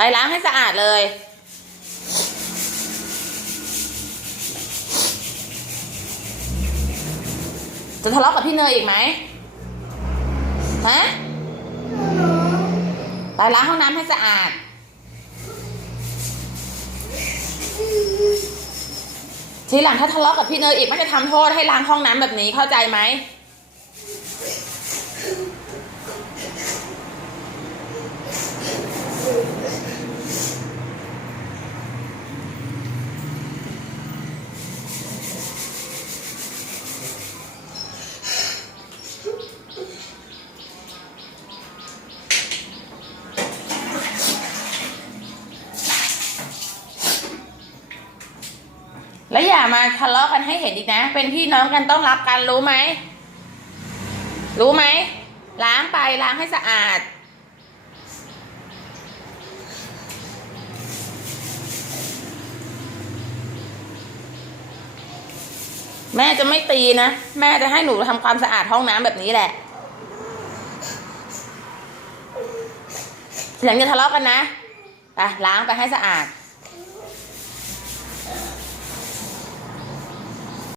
ไปล้างให้สะอาดเลย จะทะเลาะกับพี่เนยอีกไหมฮะไปล้างห้องน้ำให้สะอาด ทีหลังถ้าทะเลาะกับพี่เนยอีกไม่จะทำโทษให้ล้างห้องน้ำแบบนี้เข้าใจไหม แล้วอย่ามาทะเลาะกันให้เห็นอีกนะ เป็นพี่น้องกันต้องรักกันรู้ไหม รู้ไหม ล้างไปล้างให้สะอาด แม่จะไม่ตีนะ แม่จะให้หนูทำความสะอาดห้องน้ำแบบนี้แหละหลังจะทะเลาะกันนะไปล้างไปให้สะอาด